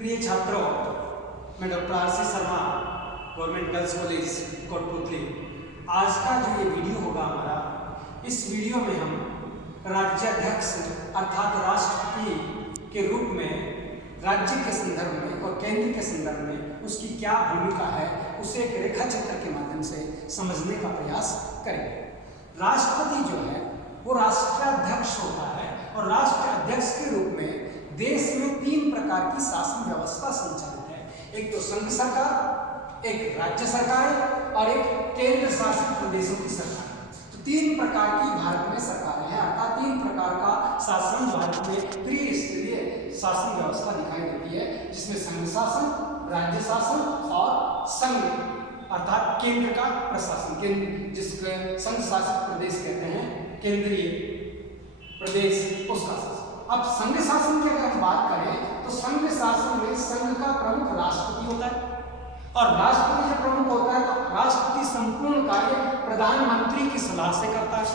प्रिय छात्रों, मैं doctor RC. Sharma, government girls college Kotputli. आज का जो ये वीडियो होगा हमारा, इस वीडियो में हम राज्याध्यक्ष अर्थात राष्ट्रपति के रूप में राज्य के संदर्भ में और केंद्र के संदर्भ में उसकी क्या भूमिका है, उसे एक रेखा चित्र के माध्यम से समझने का प्रयास करेंगे। राष्ट्रपति जो है वो राष्ट्राध्यक्ष होता है और राष्ट्राध्यक्ष के रूप में देश में 3 प्रकार की शासन व्यवस्था संचालित है। एक तो संघ सरकार, एक राज्य सरकार और एक केंद्र शासित प्रदेशों की सरकार। तो 3 प्रकार की भारत में सरकारें हैं, अर्थात 3 प्रकार का शासन भारत में त्रिस्तरीय शासन व्यवस्था दिखाई देती है, जिसमें संघ शासन, राज्य शासन और संघ अर्थात केंद्र का प्रशासन, केंद्र जिसके संघ शासित प्रदेश कहते हैं, केंद्रीय प्रदेश उसका शासन। अब संघ शासन की अगर हम बात करें तो संघ शासन में संघ का प्रमुख राष्ट्रपति होता है और राष्ट्रपति जब प्रमुख होता है तो राष्ट्रपति संपूर्ण कार्य प्रधानमंत्री की सलाह से करता है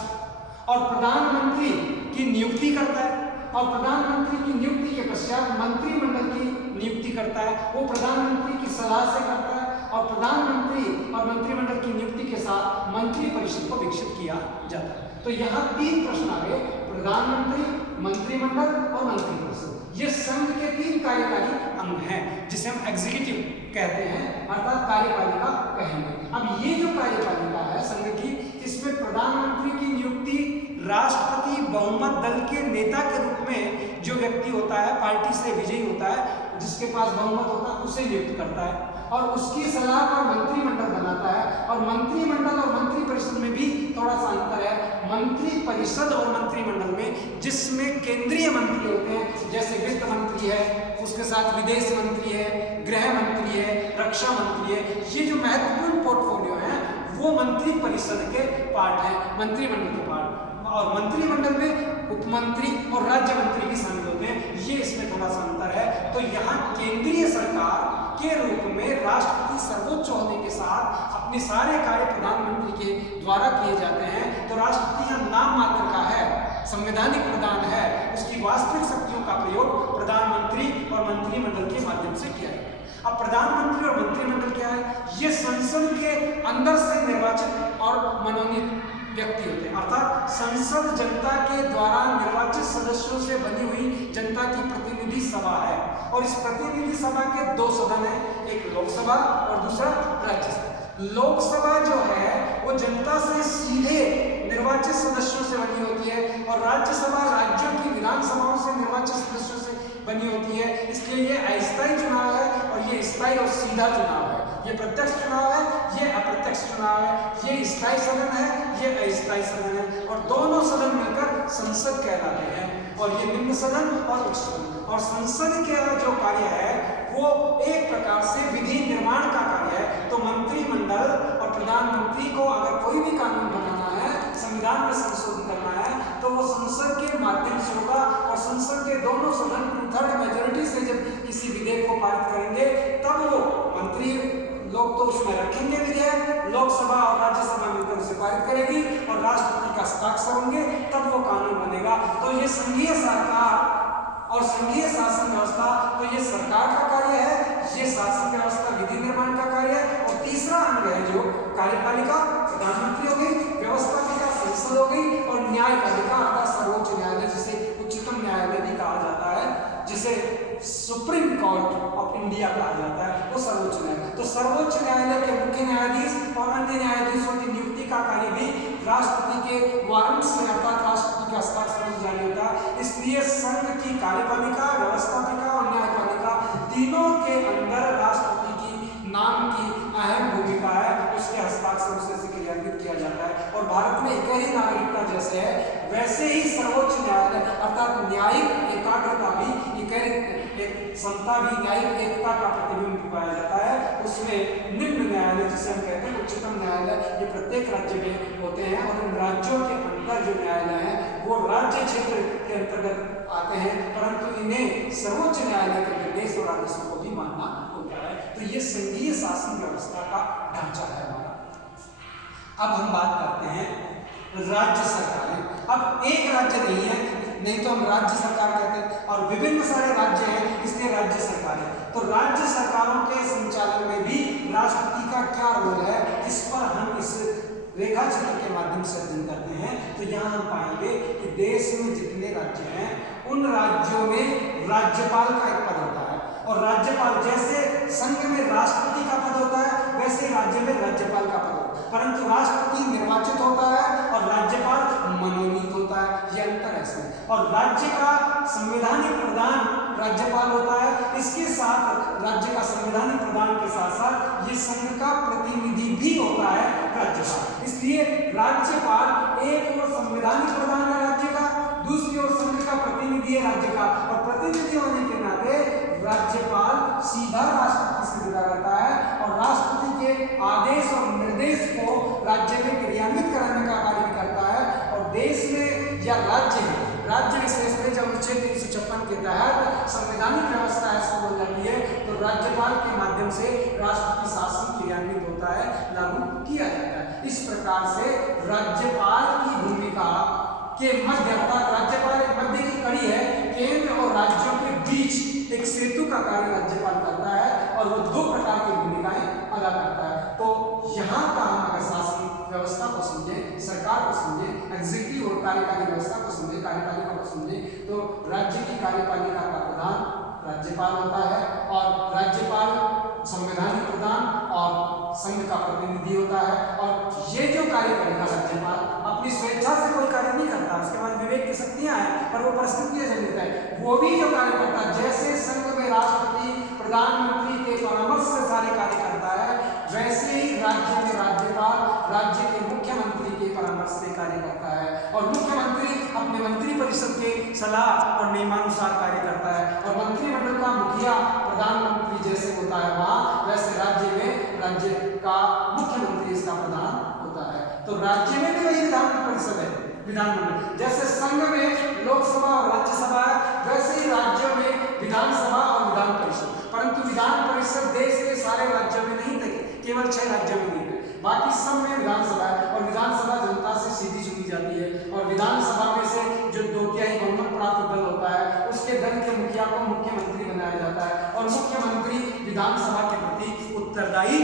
और प्रधानमंत्री की नियुक्ति करता है और प्रधानमंत्री की नियुक्ति के पश्चात मंत्रिमंडल की नियुक्ति करता है, वो प्रधानमंत्री की सलाह से करता है और प्रधानमंत्री और मंत्रिमंडल की नियुक्ति के साथ मंत्री परिषद को विकसित किया जाता है। तो यहाँ 3 प्रश्न आ गए, प्रधानमंत्री, मंत्रिमंडल और मंत्रिपरिषद। ये संघ के 3 कार्यकारी अंग हैं जिसे हम एग्जीक्यूटिव कहते हैं, अर्थात कार्यपालिका कहेंगे। अब ये जो कार्यपालिका है संघ की, इसमें प्रधानमंत्री की नियुक्ति राष्ट्रपति बहुमत दल के नेता के रूप में जो व्यक्ति होता है, पार्टी से विजयी होता है, जिसके पास बहुमत होता है, उसे नियुक्त करता है और उसकी सलाह पर मंत्रिमंडल बनाता है। और मंत्रिमंडल और मंत्रिपरिषद में भी थोड़ा सा अंतर है। मंत्री परिषद और मंत्रिमंडल में जिसमें केंद्रीय मंत्री होते हैं, जैसे वित्त मंत्री है, उसके साथ विदेश मंत्री है, गृह मंत्री है, रक्षा मंत्री है, ये जो महत्वपूर्ण पोर्टफोलियो है वो मंत्री परिषद के पार्ट है, मंत्रिमंडल के पार्ट। और मंत्रिमंडल में उपमंत्री और राज्य मंत्री भी शामिल होते हैं, ये इसमें थोड़ा सा अंतर है। तो यहाँ केंद्रीय सरकार के रूप में राष्ट्रपति सर्वोच्च होने के साथ अपने सारे कार्य प्रधानमंत्री के द्वारा किए जाते हैं। तो राष्ट्रपति यहाँ नाम मात्र का है, संवैधानिक प्रधान है, उसकी वास्तविक शक्तियों का प्रयोग प्रधानमंत्री और मंत्रिमंडल के माध्यम से किया जाता है। अब प्रधानमंत्री और मंत्रिमंडल क्या है? ये संसद के अंदर से निर्वाचित और मनोनीत व्यक्ति होते हैं, अर्थात संसद जनता के द्वारा निर्वाचित सदस्यों से बनी हुई जनता की प्रतिनिधि सभा है। और इस प्रतिनिधि सभा के 2 सदन हैं, एक लोकसभा और दूसरा राज्यसभा। लोकसभा जो है वो जनता से सीधे निर्वाचित सदस्यों से बनी होती है और राज्यसभा राज्यों की विधानसभाओं से निर्वाचित सदस्यों से बनी होती है। इसलिए ये अस्थायी चुनाव है और ये स्थायी और सीधा चुनाव है। ये प्रत्यक्ष चुनाव है, ये अप्रत्यक्ष चुनाव है, ये स्थायी सदन है, ये अस्थायी सदन है और दोनों सदन मिलकर संसद कहलाते हैं। और ये निम्न सदन और उच्च सदन। और संसद का जो कार्य है वो एक प्रकार से विधि निर्माण का कार्य है। तो मंत्रिमंडल और प्रधानमंत्री को अगर कोई भी कानून बनाना है, संविधान में संशोधन करना है, तो वो संसद के माध्यम से होगा और संसद के दोनों सदन 2/3 मेजोरिटी से जब किसी विधेयक को पारित करेंगे तब वो मंत्री लोग तो उसमें रखेंगे विधेयक, लोकसभा और राज्यसभा मिलकर उसे पारित करेगी और राष्ट्रपति का हस्ताक्षर होंगे, तब वो कानून बनेगा। तो ये संघीय सरकार और संघीय शासन व्यवस्था, तो ये सरकार का कार्य है, ये शासन व्यवस्था विधि निर्माण का कार्य है। और तीसरा अंग है जो कार्यपालिका, प्रधानमंत्री हो गई, व्यवस्थापिका संसद हो गई और न्यायपालिका अर्थात सर्वोच्च न्यायालय, जिसे उच्चतम न्यायालय भी कहा जाता है, जिसे सुप्रीम कोर्ट ऑफ इंडिया कहा जाता है, वो सर्वोच्च न्यायालय। तो सर्वोच्च न्यायालय के मुख्य न्यायाधीश और अन्य न्यायाधीशों की नियुक्ति का कार्य भी राष्ट्रपति के वारंट से अर्थात राष्ट्रपति के हस्ताक्षर से जारी होता है। इसलिए संघ की कार्यपालिका, व्यवस्थापिका और न्यायपालिका तीनों के अंदर राष्ट्रपति की नाम की अहम भूमिका है, उसके हस्ताक्षर से क्रियान्वित किया जाता है। और भारत में एक ही नागरिकता जैसे है वैसे ही सर्वोच्च न्यायालय अर्थात न्यायिक एकाग्रता भी एक समता भी, न्यायिक एकता का प्रतिबिंब पाया जाता है। उसमें निम्न न्यायालय जिसे हम कहते हैं उच्चतम न्यायालय, ये प्रत्येक राज्य में होते हैं और इन राज्यों के अंदर जो न्यायालय है वो राज्य क्षेत्र के अंतर्गत आते हैं, परंतु इन्हें सर्वोच्च न्यायालय के निर्देश और आदेशों को भी मानना होता है। तो ये संघीय शासन व्यवस्था का ढांचा है हमारा। अब हम बात करते हैं राज्य सरकारें। अब एक राज्य नहीं है, नहीं तो हम राज्य सरकार कहते हैं। और विभिन्न सारे राज्य हैं इसलिए राज्य सरकार है। तो राज्य सरकारों के संचालन में भी राष्ट्रपति का क्या रोल है, इस पर हम इस रेखा चित्र के माध्यम से अध्ययन करते हैं। तो यहाँ हम पाएंगे कि देश में जितने राज्य हैं उन राज्यों में राज्यपाल का एक पद होता है, और राज्यपाल जैसे संघ में राष्ट्रपति का पद होता है वैसे राज्य में राज्यपाल का पद होता है, परंतु राष्ट्रपति निर्वाचित होता है और राज्यपाल मनोनीत होता है, ये अंतर है इसमें। और राज्य का संवैधानिक प्रधान राज्यपाल होता है, इसके साथ राज्य का संवैधानिक प्रधान के साथ साथ ये संघ का प्रतिनिधि भी होता है राज्यपाल। इसलिए राज्यपाल एक और संवैधानिक प्रधान है राज्य का, दूसरी ओर संघ का प्रतिनिधि है राज्य का, और प्रतिनिधि होने के नाते राज्यपाल सीधा राष्ट्रपति से जुड़ा रहता है और राष्ट्रपति के आदेश और निर्देश को राज्य में क्रियान्वित कराने का कार्य भी करता है। और देश में या राज्य विशेष में जब अनुच्छेद 356 के तहत संवैधानिक व्यवस्था ऐसी बोल जाती है तो राज्यपाल के माध्यम से राष्ट्रपति शासन क्रियान्वित होता है, लागू किया जाता है। इस प्रकार से राज्यपाल की भूमिका के मध्य, अर्थात राज्यपाल एक मध्य की कड़ी है, केंद्र और राज्यों के बीच एक सेतु का कार्य राज्यपाल करता है और वो दो प्रकार की भूमिकाएं अदा करता है। तो यहाँ का हम अगर शासन व्यवस्था को समझे, सरकार को समझे, एग्जीक्यूटिव और कार्यकारी व्यवस्था को समझे, कार्यपालिका को समझे, तो राज्य की कार्यपालिका का प्रधान राज्यपाल होता है और राज्यपाल संवैधानिक प्रधान और संघ का प्रतिनिधि होता है। और ये जो कार्य करेगा राज्यपाल अपनी स्वेच्छा से कोई कार्य नहीं करता, उसके बाद विवेक की शक्तियां हैं पर वो परिस्थितियां जनित है, वो भी जो कार्य करता है, जैसे संघ में राष्ट्रपति प्रधानमंत्री के परामर्श से सारे कार्य करता है, वैसे ही राज्य में राज्यपाल राज्य के मुख्यमंत्री के परामर्श से कार्य करता है और मुख्यमंत्री अपने मंत्रिपरिषद के सलाह और नियमानुसार कार्य करता है। और मंत्रिमंडल का मुखिया प्रधानमंत्री जैसे होता है वहां, वैसे राज्य में राज्य का मुख्यमंत्री इसका प्रधान होता है। तो राज्य में भी वही विधान परिषद है, विधानमंडल, जैसे संघ में लोकसभा और राज्यसभा है, वैसे ही राज्यों में विधानसभा और विधान परिषद। परंतु विधान परिषद देश के सारे राज्यों में नहीं थे, केवल 6 राज्यों में नहीं थे, बाकी सब में विधानसभा है। और विधानसभा जनता से सीधी चुनी जाती है और विधानसभा में से जो 2/3 बहुमत प्राप्त दल होता है उसके दल के मुखिया को मुख्यमंत्री बनाया जाता है और मुख्यमंत्री विधानसभा के प्रति उत्तरदायी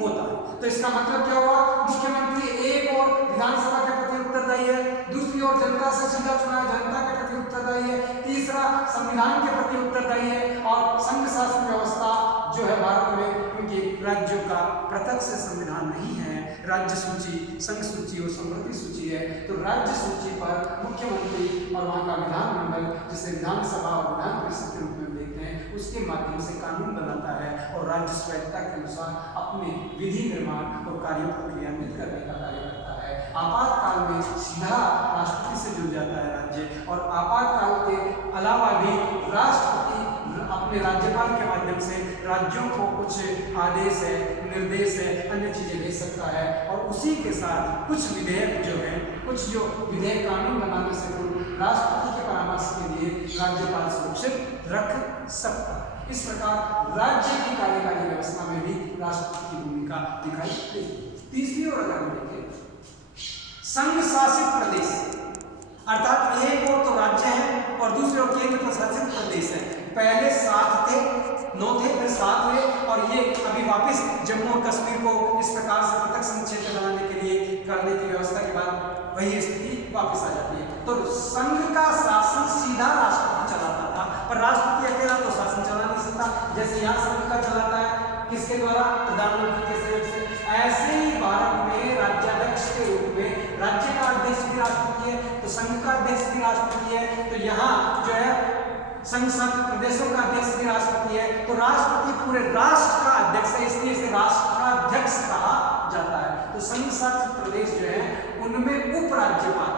होता है। तो इसका मतलब क्या हुआ, मुख्यमंत्री एक और विधानसभा के प्रति उत्तरदायी है, दूसरी ओर जनता से सीधा चुना जनता के प्रति उत्तरदायी है, तीसरा संविधान के प्रति उत्तरदायी है। और संघ शासन व्यवस्था जो है भारत में, क्योंकि राज्यों का पृथक से संविधान नहीं है, राज्य सूची, संघ सूची और समृद्धि सूची है, तो राज्य सूची पर मुख्यमंत्री और वहाँ का विधानमंडल, जिसे विधानसभा और विधान परिषद के रूप में देखते हैं, उसके माध्यम से कानून बनाता है और राज्य स्वायत्तता के अनुसार अपने विधि निर्माण और कार्यों को क्रियान्वित करने का कार्य करता है। आपातकाल में सीधा राष्ट्रपति से जुड़ जाता है राज्य, और आपातकाल के अलावा भी राष्ट्रपति अपने राज्यपाल के माध्यम से राज्यों को कुछ आदेश है, निर्देश है, अन्य चीजें दे सकता है। और उसी के साथ कुछ विधेयक जो है, कुछ जो विधेयक कानून बनाने से पूर्व राष्ट्रपति के परामर्श के लिए राज्यपाल सुरक्षित रख सकता है। इस प्रकार राज्य की कार्यकारी व्यवस्था में भी राष्ट्रपति की भूमिका दिखाई देती। तीसरी ओर अगर हम देखें, संघ शासित प्रदेश, अर्थात एक ओर तो राज्य है और दूसरी ओर केंद्र प्रशासित प्रदेश है। पहले 7 थे, 9 थे, फिर 7 हुए और ये अभी वापस जम्मू और कश्मीर को इस प्रकार से पृथक संघ क्षेत्र बनाने के लिए करने की व्यवस्था के बाद वही स्थिति वापस आ जाती है। तो संघ का शासन सीधा राष्ट्रपति चलाता था, पर राष्ट्रपति अकेला तो शासन चला नहीं सकता, जैसे यहाँ संघ का चलाता है किसके द्वारा, प्रधानमंत्री के सहयोग से। ऐसे ही भारत में राज्याध्यक्ष के रूप में राज्य का अध्यक्ष भी राष्ट्रपति है, तो संघ का अध्यक्ष भी राष्ट्रपति है। तो यहाँ जो है संघ शासित प्रदेशों का अध्यक्ष भी राष्ट्रपति है, तो राष्ट्रपति पूरे राष्ट्र का अध्यक्ष है, इसलिए इसे राष्ट्राध्यक्ष कहा जाता है। तो संघ शासित प्रदेश जो है उनमें उपराज्यपाल,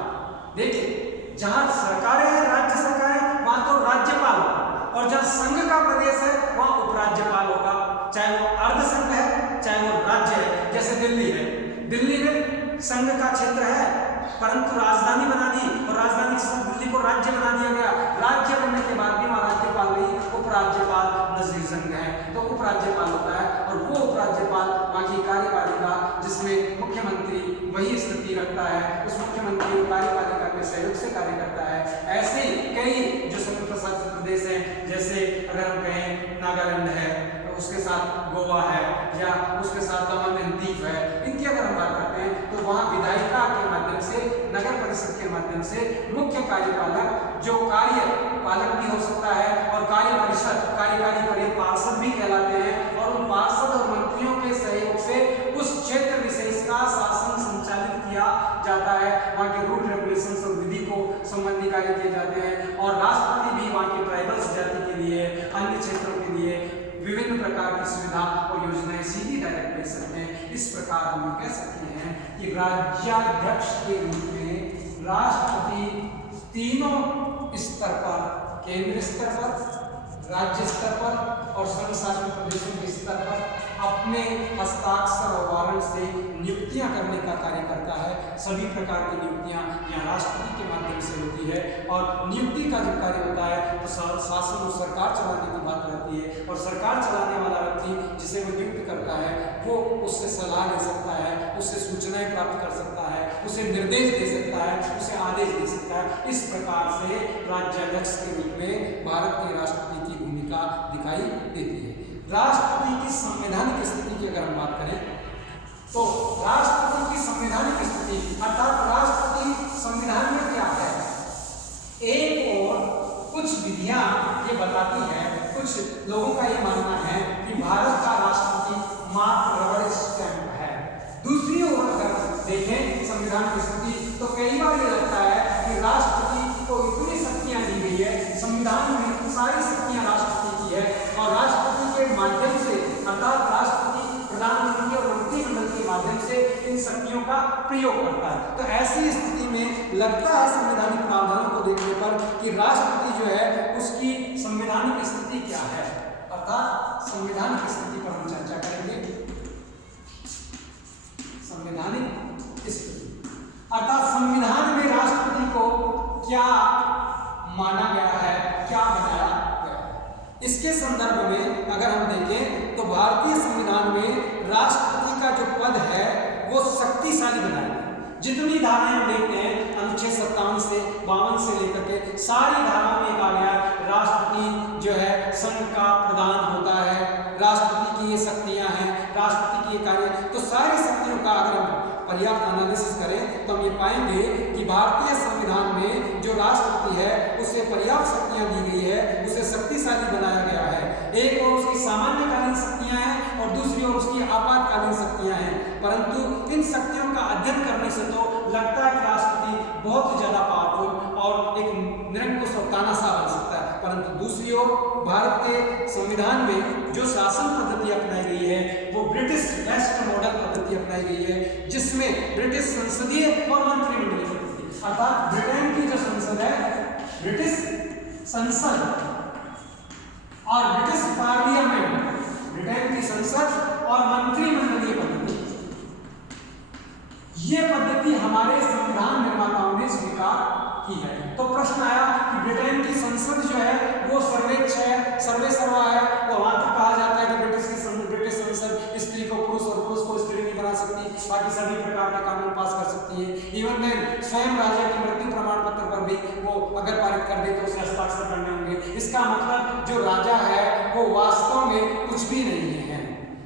देखिए जहां सरकारें हैं, राज्य सरकारें, वहां तो राज्यपाल होगा, और जहां संघ का प्रदेश है वहां उपराज्यपाल होगा, चाहे वो अर्ध संघ है चाहे वो राज्य है। जैसे दिल्ली है, दिल्ली में संघ का क्षेत्र है परंतु राजधानी बना दी और राजधानी से दिल्ली को राज्य बना दिया गया। राज्य बनने के बाद भी वहां राज्यपाल नहीं, उपराज्यपाल नजदीक संघ है, तो उपराज्यपाल होता है। और वो उपराज्यपाल वहां की कार्यपालिका, जिसमें मुख्यमंत्री वही स्थिति रखता है, उस मुख्यमंत्री और कार्यपालिका के सहयोग से कार्य करता है। ऐसे कई जो संघ प्रशासित प्रदेश हैं, जैसे अगर हम कहें नागालैंड है, उसके साथ गोवा है, या उसके साथ दमन एंड दीव है, इनकी अगर हम बात करते हैं तो वहाँ विधायिका के माध्यम से, नगर परिषद के माध्यम से मुख्य कार्यपालक, जो कार्यपालक भी हो सकता है और कार्य परिषद, कार्यकारी पार्षद भी कहलाते हैं, और उन पार्षद और मंत्रियों के सहयोग से उस क्षेत्र विशेष का शासन संचालित किया जाता है। वहाँ के रूल रेगुलेशंस और विधि को संबंधी कार्य किए जाते हैं, और राष्ट्रपति भी वहाँ की ट्राइबल्स जाति के लिए, अन्य क्षेत्रों के लिए विभिन्न प्रकार की सुविधा और योजनाएं सीधी डायरेक्ट ले सकते हैं। इस प्रकार हम कह सकते हैं कि राज्याध्यक्ष के रूप में राष्ट्रपति तीनों स्तर पर, केंद्र स्तर पर, राज्य स्तर पर और संघ शासित प्रदेशों के स्तर पर अपने हस्ताक्षर और वारंट से नियुक्तियां करने का कार्य करता है। सभी प्रकार की नियुक्तियां यहाँ राष्ट्रपति के माध्यम से होती है, और नियुक्ति का जब कार्य होता है तो शासन और सरकार चलाने की बात रहती है, और सरकार चलाने वाला व्यक्ति जिसे वो नियुक्त करता है वो उससे सलाह ले सकता है, उससे सूचनाएं प्राप्त कर सकता है, उसे निर्देश दे सकता है, उसे आदेश दे सकता है। इस प्रकार से राज्याध्यक्ष के रूप में भारत के राष्ट्रपति की भूमिका दिखाई देती है। राष्ट्रपति की संवैधानिक स्थिति की अगर हम बात करें तो राष्ट्रपति की संवैधानिक स्थिति अर्थात राष्ट्रपति संविधान में क्या है, एक और कुछ विधियां ये बताती है, कुछ लोगों का ये मानना है कि भारत का राष्ट्रपति मात्र रबर स्टैंप है। दूसरी ओर अगर देखें संविधान की स्थिति तो कई बार ये लगता है कि राष्ट्रपति को इतनी शक्तियां दी गई है, संविधान में सारी शक्तियां राष्ट्रपति की है, और राष्ट्रपति के माध्यम से अर्थात राष्ट्रपति प्रधानमंत्री और मंत्रिमंडल के माध्यम से इन शक्तियों का प्रयोग करता है। तो ऐसी स्थिति में लगता है संवैधानिक प्रावधानों को देखने पर कि राष्ट्रपति जो है उसकी संवैधानिक स्थिति क्या है, अर्थात संवैधानिक स्थिति पर हम चर्चा करेंगे। संवैधानिक स्थिति अर्थात संविधान में राष्ट्रपति को क्या माना गया है, क्या बनाया गया है। इसके संदर्भ में अगर हम देखें तो भारतीय संविधान में राष्ट्रपति का जो पद है वो शक्तिशाली बनाया गया। जितनी धाराएं हम देखते हैं अनुच्छेद 57 से 52 से लेकर के सारी धाराओं में कहा गया राष्ट्रपति जो है संघ का प्रधान होता है, राष्ट्रपति की ये शक्तियां हैं, राष्ट्रपति की ये कार्य, तो सारी शक्तियों का अगर हम पर्याप्त एनालिसिस करें तो हम ये पाएंगे कि भारतीय संविधान में जो राष्ट्रपति है उसे पर्याप्त शक्तियां दी गई है, उसे शक्तिशाली बनाया गया है। एक और उसकी सामान्यकालीन शक्तियां हैं और दूसरी ओर उसकी आपातकालीन शक्तियां हैं, परंतु इन शक्तियों का अध्ययन करने से तो लगता है कि राष्ट्रपति बहुत ज्यादा पावरफुल और एक निरंकुश और तानाशाह बन सकता है, परंतु दूसरी ओर भारत के संविधान में जो शासन पद्धति अपनाई गई है वो ब्रिटिश वेस्ट मॉडल पद्धति अपनाई गई है, जिसमें ब्रिटिश संसदीय और मंत्रिमंडलीय पद्धति अर्थात ब्रिटेन की जो संसद है, ब्रिटिश संसद और ब्रिटिश पार्लियामेंट, ब्रिटेन की संसद और मंत्रिमंडलीय पद्धति, ये पद्धति हमारे संविधान निर्माताओं ने स्वीकार की है। तो प्रश्न आया कि ब्रिटेन की संसद जो है वो सर्वोच्च है, सर्वेसर्वा है, तो वहां तक कहा जाता है कि ब्रिटिश संसद स्त्री को पुरुष और पुरुष को स्त्री नहीं बना सकती, बाकी सभी प्रकार के कानून पास कर सकती है। इवन देन स्वयं राजा की मृत्यु प्रमाण पत्र पर भी वो अगर पारित कर दे तो उसे हस्ताक्षर करने होंगे। इसका मतलब जो राजा है वो वास्तव में कुछ भी नहीं है,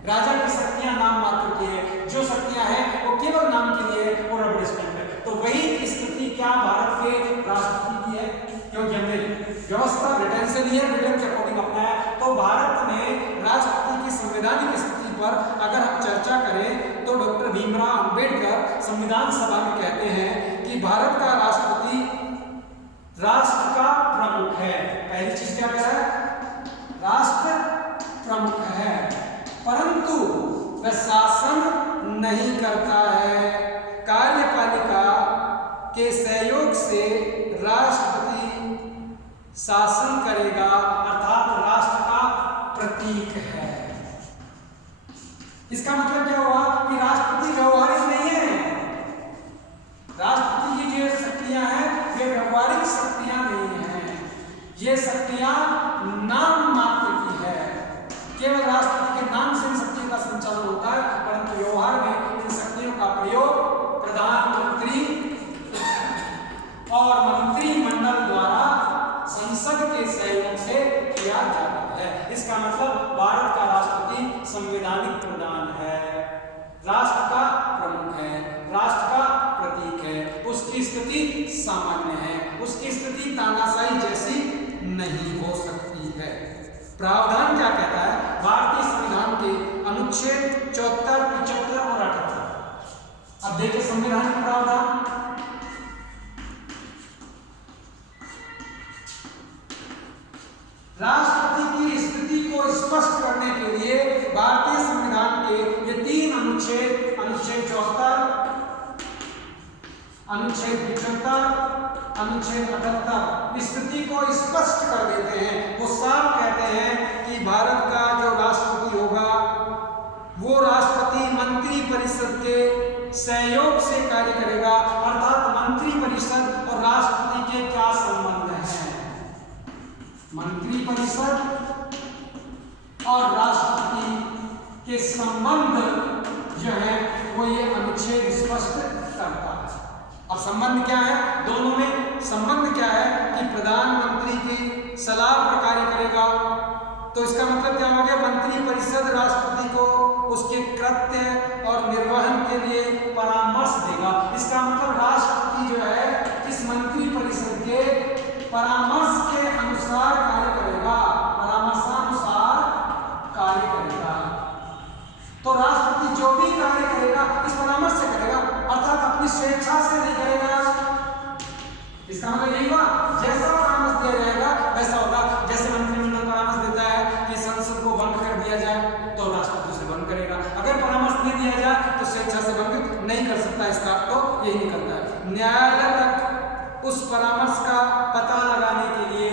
राजा की शक्तियां नाम मात्र की है, जो शक्तियां हैं वो केवल नाम के लिए वो रबर स्टैंप है। तो वही स्थिति क्या भारत के राष्ट्रपति की है, क्योंकि हमने व्यवस्था ब्रिटेन से ली है, ब्रिटेन के अकॉर्डिंग अपनाया, तो भारत में राष्ट्रपति की संवैधानिक स्थिति पर अगर हम चर्चा करें तो डॉक्टर भीमराव अंबेडकर संविधान सभा में कहते हैं कि भारत का राष्ट्रपति राष्ट्र का प्रमुख है। पहली चीज क्या कह रहा है, राष्ट्र प्रमुख है, परंतु वह शासन नहीं करता है, कार्यपालिका के सहयोग से राष्ट्रपति शासन करेगा, अर्थात राष्ट्र का प्रतीक है। इसका मतलब क्या हुआ कि राष्ट्रपति व्यवहारिक नहीं है, राष्ट्रपति की जो शक्तियां हैं वे व्यवहारिक शक्तियां नहीं हैं, ये शक्तियां नाम मात्र की है, केवल राष्ट्रपति के नाम से इन शक्तियों का संचालन होता है, परंतु व्यवहार में इन शक्तियों का प्रयोग प्रधानमंत्री और इसका मतलब भारत का राष्ट्रपति संवैधानिक प्रधान है, राष्ट्र का प्रमुख है, राष्ट्र का प्रतीक है, उसकी स्थिति सामान्य है, उसकी स्थिति तानाशाही जैसी नहीं हो सकती है। प्रावधान क्या कहता है? भारतीय संविधान के अनुच्छेद 74, 75 और 78। अब देखिए संवैधानिक प्रावधान। राष्ट्रपति की स्थिति को स्पष्ट करने के लिए भारतीय संविधान के ये 3 अनुच्छेद, अनुच्छेद 74, अनुच्छेद 75, अनुच्छेद 78 स्थिति को स्पष्ट कर देते हैं। वो साफ कहते हैं कि भारत का जो राष्ट्रपति होगा वो राष्ट्रपति मंत्री परिषद के सहयोग से कार्य करेगा। अर्थात मंत्री परिषद और राष्ट्रपति के क्या संबंध हैं? मंत्री परिषद और राष्ट्रपति के संबंध जो है वो ये अनुच्छेद स्पष्ट करता है। अब संबंध क्या है? दोनों में संबंध क्या है कि प्रधानमंत्री की सलाह पर कार्य करेगा, तो इसका मतलब क्या हो गया? मंत्री परिषद राष्ट्रपति को उसके कृत्य और निर्वहन के लिए परामर्श देगा। इसका मतलब राष्ट्रपति जो है इस मंत्री परिषद के परामर्श के अनुसार कार्य करेगा, परामर्शानुसार कार्य करेगा। तो राष्ट्रपति जो भी कार्य करेगा इस परामर्श से करेगा, अर्थात अपनी स्वेच्छा से नहीं करेगा। इसका मतलब यही हुआ, जैसा परामर्श दिया जाएगा वैसा होगा। जैसे मंत्रिमंडल परामर्श देता है कि संसद को भंग कर दिया जाए, तो राष्ट्रपति उसे भंग करेगा। अगर परामर्श नहीं दिया जाए तो स्वेच्छा से भंग नहीं कर सकता। इसका तो यही निकलता है। न्यायालय तक उस परामर्श का पता लगाने के लिए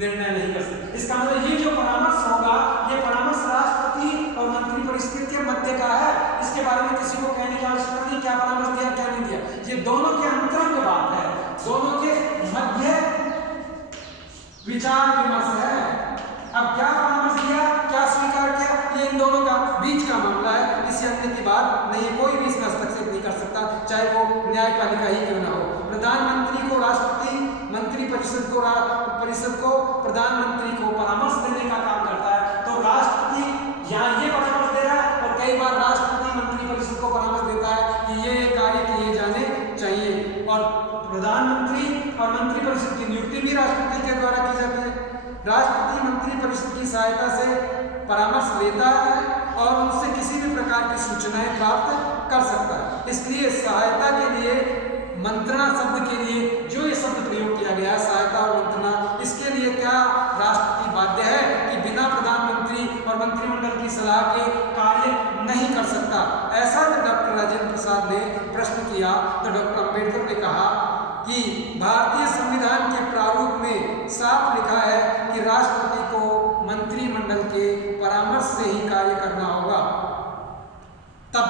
निर्णय नहीं कर सकते। इसका मतलब ये जो परामर्श होगा ये परामर्श राष्ट्रपति और मंत्री परिषद के मध्य का है। इसके बारे में किसी को कहने की आवश्यकता नहीं क्या परामर्श दिया क्या नहीं दिया। ये दोनों के अंतरंग बात है, दोनों के मध्य विचार विमर्श है। अब क्या परामर्श दिया, क्या स्वीकार किया, ये इन दोनों का बीच का मामला है। किसी अन्य की बात नहीं है, कोई भी इसमें हस्तक्षेप नहीं कर सकता, चाहे वो न्यायपालिका ही क्यों ना हो। प्रधानमंत्री को राष्ट्रपति, मंत्री परिषद को प्रधानमंत्री को परामर्श देने का काम करता है। तो राष्ट्रपति यहाँ ये परामर्श दे रहा है और कई बार राष्ट्रपति मंत्री परिषद को परामर्श देता है कि ये कार्य किए जाने चाहिए। और प्रधानमंत्री और मंत्री परिषद की नियुक्ति भी राष्ट्रपति के द्वारा की जाती है। राष्ट्रपति मंत्री परिषद की सहायता से परामर्श लेता है और उनसे किसी भी प्रकार की सूचनाएं प्राप्त कर सकता है। इसलिए सहायता के लिए मंत्रणा शब्द के लिए जो ये शब्द प्रयोग किया गया है, सहायता और मंत्रणा, इसके लिए क्या राष्ट्रपति बाध्य है कि बिना प्रधानमंत्री और मंत्रिमंडल की सलाह के कार्य नहीं कर सकता? ऐसा जब डॉक्टर राजेंद्र प्रसाद ने प्रश्न किया तो डॉक्टर अंबेडकर ने कहा कि भारतीय संविधान के प्रारूप में साफ लिखा है कि राष्ट्रपति को मंत्रिमंडल के परामर्श से ही कार्य करना होगा। तब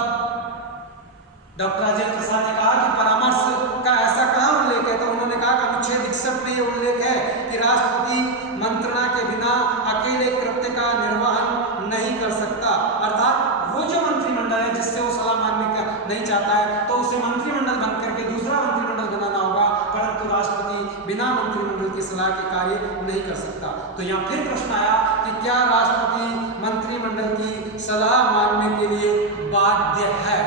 डॉक्टर राजेंद्र प्रसाद ने कहा कि परामर्श का ऐसा कहाँ उल्लेख है? तो उन्होंने कहा कि अनुच्छेद 61 में ये उल्लेख है कि राष्ट्रपति मंत्रणा के बिना अकेले कृत्य का निर्वहन नहीं कर सकता। अर्थात वो जो मंत्रिमंडल है जिससे वो सलाह मानने का नहीं चाहता है तो उसे मंत्रिमंडल बंद करके दूसरा मंत्रिमंडल बनाना होगा, परंतु राष्ट्रपति बिना मंत्रिमंडल की सलाह के कार्य नहीं कर सकता। तो यहाँ फिर प्रश्न आया कि क्या राष्ट्रपति मंत्रिमंडल की सलाह मानने के लिए बाध्य है?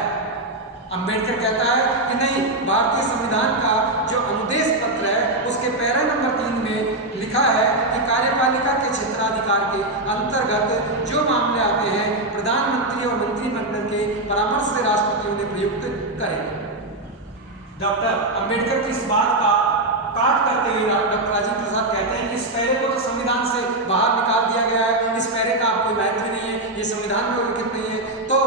अंबेडकर कहता है कि नहीं, भारतीय संविधान का जो अनुदेश पत्र है उसके पैरा नंबर 3 में लिखा है कि कार्यपालिका के क्षेत्राधिकार के अंतर्गत जो मामले आते हैं प्रधानमंत्री और मंत्रिमंडल के परामर्श से राष्ट्रपति उन्हें प्रयुक्त करेगा। डॉक्टर अंबेडकर की इस बात का काट करते हुए डॉक्टर राजेंद्र प्रसाद कहते हैं कि इस पैरे को तो संविधान से बाहर निकाल दिया गया है, इस पैरे का कोई महत्व नहीं है, ये संविधान में उल्लिखित नहीं है। तो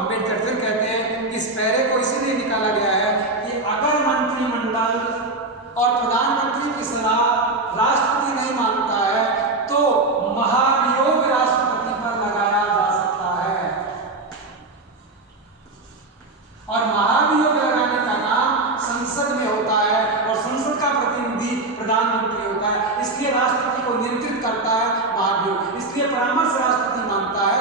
अंबेडकर फिर कहते हैं कि इस पैरे को इसीलिए निकाला गया है कि अगर मंत्रिमंडल और प्रधानमंत्री की सलाह राष्ट्रपति नहीं मानता है तो महाभियोग राष्ट्रपति पर लगाया जा सकता है, और महाभियोग लगाने का काम संसद में होता है और संसद का प्रतिनिधि प्रधानमंत्री होता है। इसलिए राष्ट्रपति को नियंत्रित करता है महाभियोग, इसलिए परामर्श राष्ट्रपति मानता है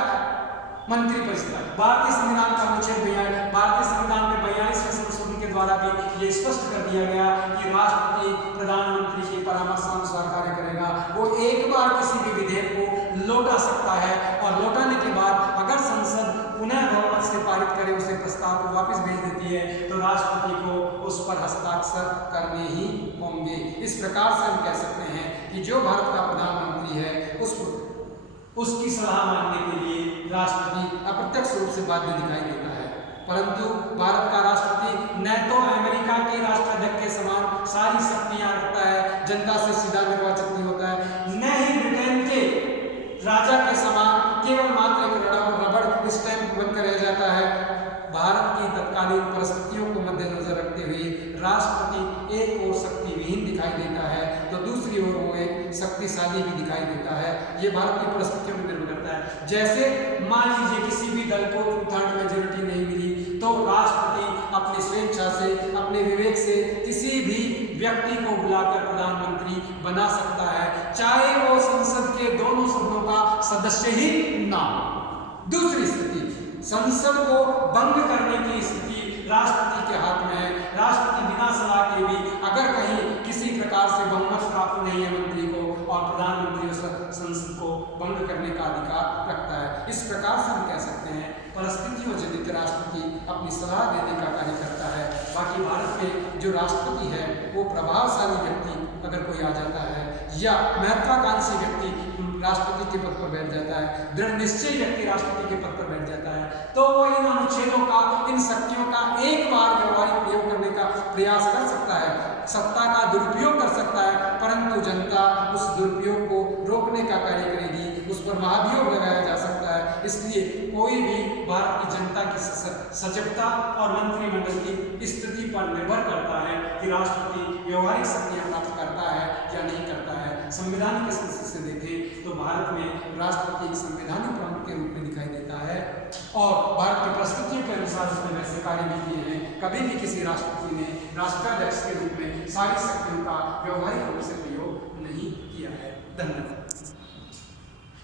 मंत्री परिषद। भारतीय संविधान का अनुच्छेद 42, भारतीय संविधान में 42वें संशोधन के द्वारा भी ये स्पष्ट कर दिया गया कि राष्ट्रपति प्रधानमंत्री के परामर्शानुसार कार्य करेगा। वो एक बार किसी भी विधेयक को लौटा सकता है और लौटाने के बाद अगर संसद पुनः बहुमत से पारित करे, उसे प्रस्ताव को वापस भेज देती है, तो राष्ट्रपति को उस पर हस्ताक्षर करने ही होंगे। इस प्रकार से हम कह सकते हैं कि जो भारत का प्रधानमंत्री है उसकी सलाह मानने के लिए राष्ट्रपति अप्रत्यक्ष रूप से बाध्य दिखाई देता है। परंतु भारत का राष्ट्रपति न तो अमेरिका के राष्ट्राध्यक्ष के समान सारी शक्तियां रखता है, जनता से सीधा निर्वाचित नहीं होता है, न ही ब्रिटेन के राजा के समान केवल मात्र एक रबड़ स्टैंप बनकर रह जाता है। भारत की तत्कालीन परिस्थितियों को मद्देनजर रखते हुए राष्ट्रपति एक ओर शक्ति विहीन दिखाई देता है तो दूसरी ओर वो एक शक्तिशाली भी दिखाई देता है। ये भारत की परिस्थितियों पर निर्भर करता है। जैसे मान लीजिए किसी भी दल को 2/3 मेजोरिटी नहीं मिली तो राष्ट्रपति अपनी स्वेच्छा से, अपने विवेक से किसी भी व्यक्ति को बुलाकर प्रधानमंत्री बना सकता है, चाहे वो संसद के दोनों सदनों का सदस्य ही ना हो। दूसरी स्थिति, संसद को भंग करने की स्थिति राष्ट्रपति के हाथ में है। राष्ट्रपति बिना सलाह के भी अगर कहीं किसी प्रकार से बहुमत प्राप्त नहीं है मंत्री को, और प्रधानमंत्री उस संसद को भंग करने का अधिकार रखता है। इस प्रकार से हम कह सकते हैं परिस्थितियों जनित राष्ट्रपति अपनी सलाह देने का कार्य करता है। बाकी भारत के जो राष्ट्रपति है वो प्रभावशाली व्यक्ति अगर कोई आ जाता है या महत्वाकांक्षी व्यक्ति राष्ट्रपति के पद पर बैठ जाता है, दृढ़ निश्चयी व्यक्ति राष्ट्रपति के पद पर बैठ जाता है, तो वो इन अनुच्छेदों का, इन शक्तियों का एक बार व्यवहारिक प्रयोग करने का प्रयास कर सकता है, सत्ता का दुरुपयोग कर सकता है, परंतु जनता उस दुरुपयोग को रोकने का कार्य करेगी, उस पर महाभियोग लगाया जा सकता है। इसलिए कोई भी भारत की जनता की सजगता और मंत्रिमंडल की स्थिति पर निर्भर करता है कि राष्ट्रपति व्यवहारिक शक्तियां प्राप्त करता है या नहीं करता है। संविधान के दृष्टि से देखें तो भारत में राष्ट्रपति एक संवैधानिक प्रमुख के रूप में दिखाई देता है और भारत की परिस्थितियों के अनुसार उसने वैसे कार्य भी किए हैं। कभी भी किसी राष्ट्रपति ने राष्ट्राध्यक्ष के रूप में सारी शक्तियों का व्यवहारिक रूप से प्रयोग नहीं किया है। धन्यवाद।